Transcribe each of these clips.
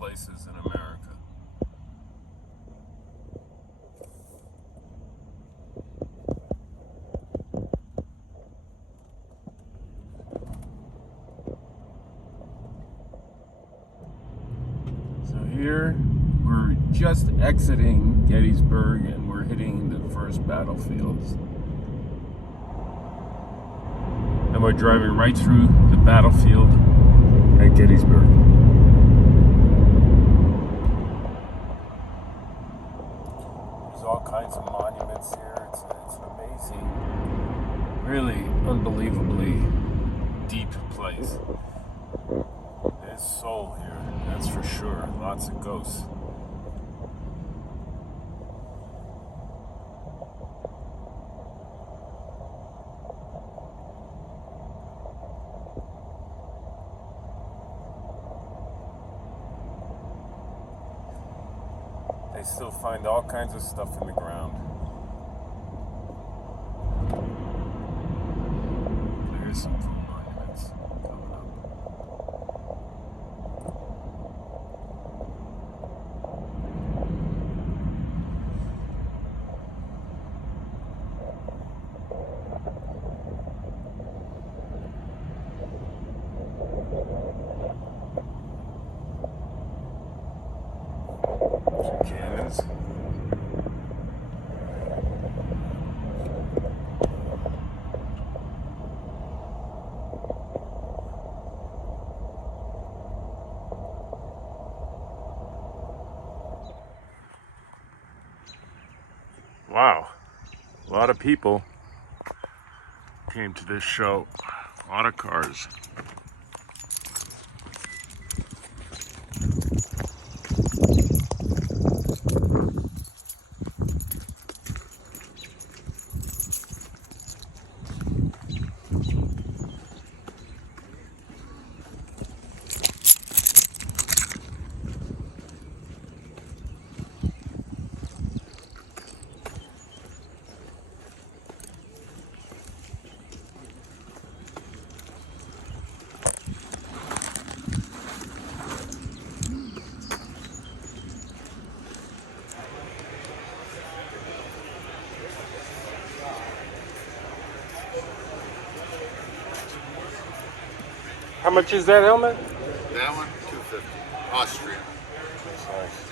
places in America. So here we're just exiting Gettysburg and we're hitting the first battlefields. And we're driving right through the battlefield at Gettysburg. There's all kinds of monuments here. It's an amazing, really unbelievably deep place. There's soul here, that's for sure. Lots of ghosts. They still find all kinds of stuff in the ground. There's some cool monuments coming up. Some cannons. Wow, a lot of people came to this show, a lot of cars. How much is that helmet? That one, $250. Austria. That's nice.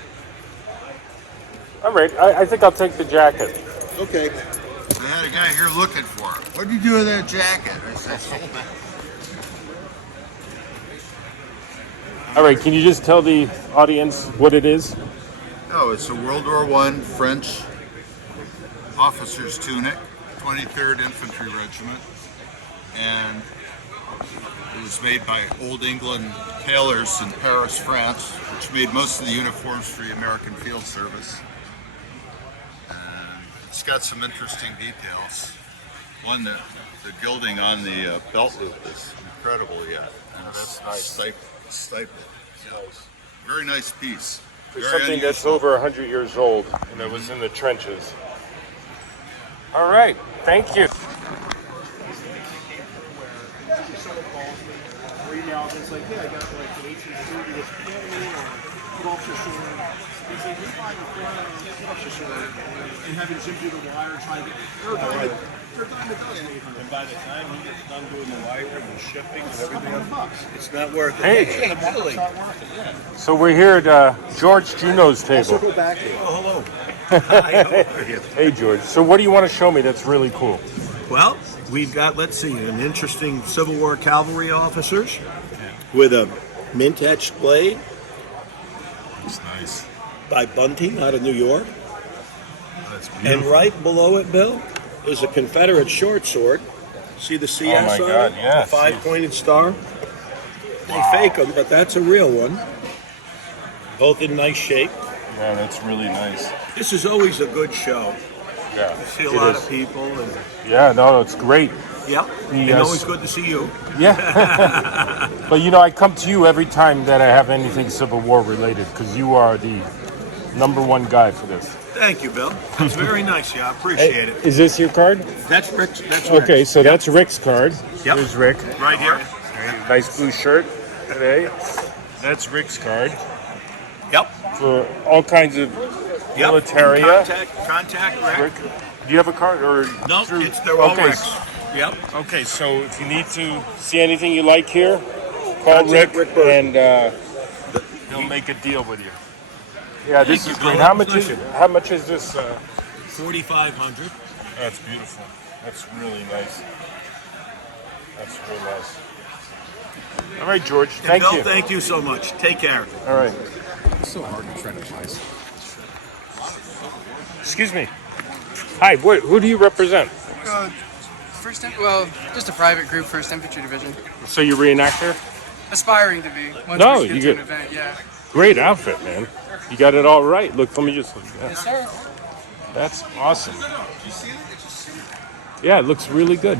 All right, I think I'll take the jacket. Okay. I had a guy here looking for it. What did you do with that jacket? I said, sold it. All right, can you just tell the audience what it is? Oh, it's a World War I French officer's tunic, 23rd Infantry Regiment. And it was made by Old England tailors in Paris, France, which made most of the uniforms for the American Field Service. And it's got some interesting details. One, the gilding on the belt loop is incredible yet. And that's nice. Stapled. Yeah. Very nice piece. For Very something that's unusual. over 100 years old and that was in the trenches. All right, thank you. It's like, yeah, I got like an 1830 with Canyon or Gulfshire sword. He's like, you're buying a Gulfshire sword and having Jim do the wire and trying to get. They're dime to dozen. And by the time he gets done doing the wiring and shipping and everything else, $200. it's not worth it. Hey. Really? It's not worth it, yeah. So we're here at George Juno's table. Circle back here. Oh, hello. Hi, how are you? Hey, George. So what do you want to show me that's really cool? Well, we've got, let's see, an interesting Civil War cavalry officers with a mint-etched blade It's nice. by Bunting out of New York. That's And beautiful. right below it, Bill, is a Confederate short sword. See the CS Oh my on God, it? yeah. The five-pointed star. They fake them, but that's a real one. Both in nice shape. Yeah, that's really nice. This is always a good show. Yeah, You see a it lot is. of people. And, Yeah, no, it's great. yeah, and Yes. always good to see you. Yeah. But you know, I come to you every time that I have anything Civil War related because you are the #1 guy for this. Thank you, Bill. That's very nice. Yeah, I appreciate it. Is this your card? That's Rick's. That's Okay, Rick's. so that's Rick's card. Yep. Here's Rick. Right here. Nice blue shirt today. That's Rick's card. Yep. for all kinds of Yep. militaria. Contact wreck. Rick, do you have a card or? No, through- they're all okay. wrecks. Yep. Okay, so if you need to see anything you like here, call Contact Rick, Rick Burton. and he'll make a deal with you. Yeah, this Thank is you, great. brother. How much is Pleasure. How much is this? 4,500. That's beautiful. That's really nice. That's real nice. All right, George. And Thank Bill, you. thank you so much. Take care. All right. It's so hard to try to buy stuff. Excuse me. Hi. Who do you represent? Just a private group, First Infantry Division. So you're reenactor? Aspiring to be. Once No, we get you to an get- event, yeah. Great outfit, man. You got it all right. Look, let me just look. Yeah. Yes, sir. That's awesome. Yeah, it looks really good.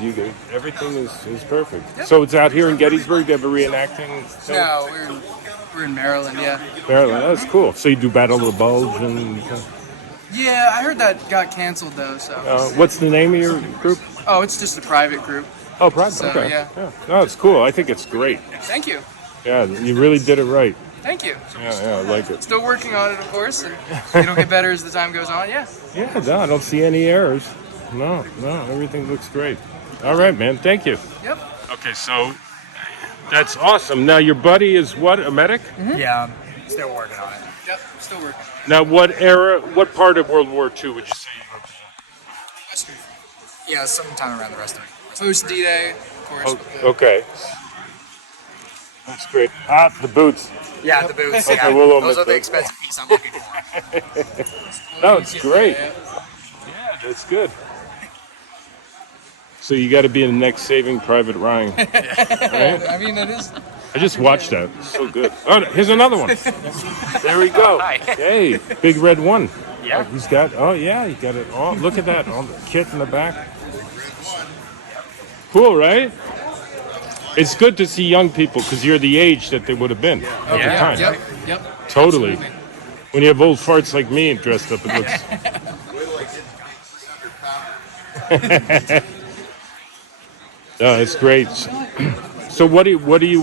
Everything is perfect. So it's out here in Gettysburg. They have a reenacting thing? No, we're in Maryland, yeah. Maryland. That's cool. So you do Battle of the Bulge and. Yeah, I heard that got canceled though. So. What's the name of your group? Oh, it's just a private group. Oh, private. So, Okay. yeah. No, it's cool. I think it's great. Thank you. Yeah, you really did it right. Thank you. Yeah, I like it. Still working on it, of course. And it'll get better as the time goes on. Yeah. Yeah, no, I don't see any errors. No, everything looks great. All right, man. Thank you. Yep. Okay, so that's awesome. Now your buddy is what? A medic? Yeah, I'm still working on it. Yep. Still working. Now, what era? What part of World War II would you say you represent? Yeah, sometime around the rest of it. Post D-Day, of course. Oh, with the- okay. That's great. Ah, the boots. Yeah, the boots. Okay, Yeah, we'll omit those are the those. expensive piece I'm looking for. No, it's great. Yeah. Yeah, that's good. So you got to be in the next Saving Private Ryan. I mean, it is. I just watched that. It's so good. Oh, here's another one. There we go. Hey, big red one. Yeah. He's got. Oh yeah, he got it. Oh, look at that. All the kit in the back. Cool, right? It's good to see young people because you're the age that they would have been at the time. Yep. Yep. Totally. Absolutely. When you have old farts like me and dressed up, it looks. No, it's great. So what do you?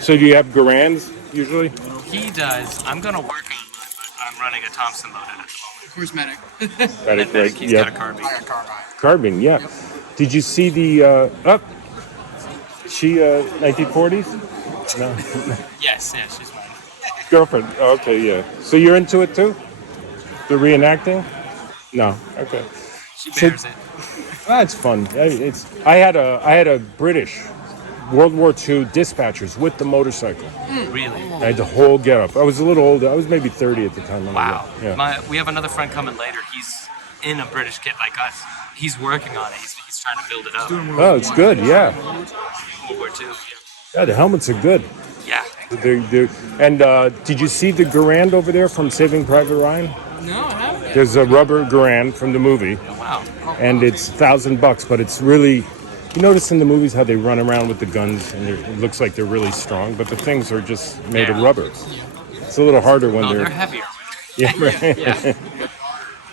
So do you have Garands usually? He does. I'm gonna work on mine, but I'm running a Thompson loaded at the moment. Of course, medic. Right, right. He's Yeah. got a carbine. Carbine, yeah. Did you see the she 1940s? No. Yes, she's mine. Girlfriend. Oh, okay, yeah. So you're into it too? The reenacting? No. Okay. She So- bears it. That's fun. I had a British World War II dispatchers with the motorcycle. Really? I had the whole getup. I was a little older. I was maybe 30 at the time. Wow. Yeah. We have another friend coming later. He's in a British kit like us. He's working on it. He's trying to build it up. Oh, it's good. Yeah. World War II. Yeah, the helmets are good. Yeah. And did you see the Garand over there from Saving Private Ryan? No, I haven't. There's a rubber Garand from the movie, Wow. and it's $1,000, but it's really. You notice in the movies how they run around with the guns, and it looks like they're really strong, but the things are just made of Yeah. rubber. It's a little harder when Oh, they're. they're heavier. Yeah, right.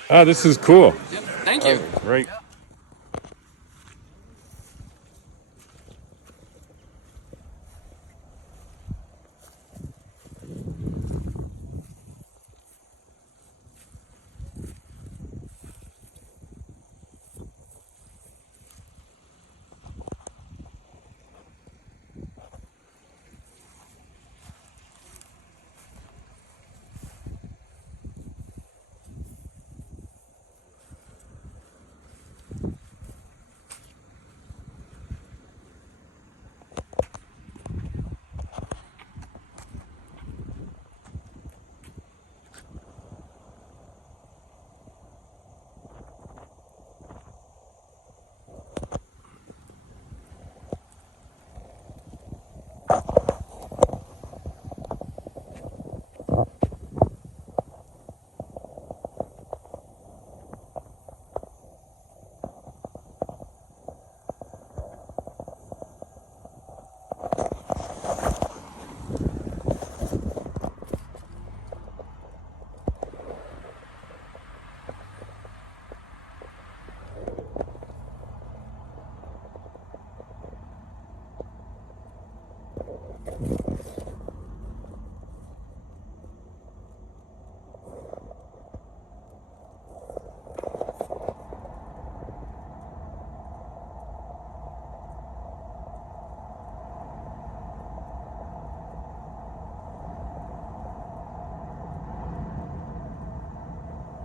Oh, this is cool. Thank you. Great.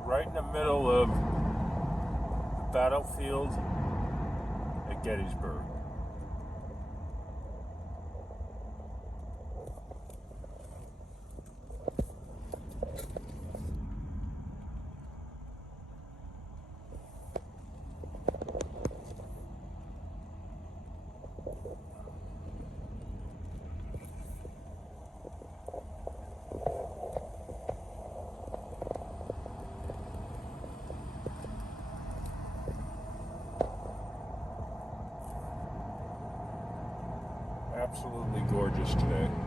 right in the middle of the battlefield at Gettysburg. Absolutely gorgeous today.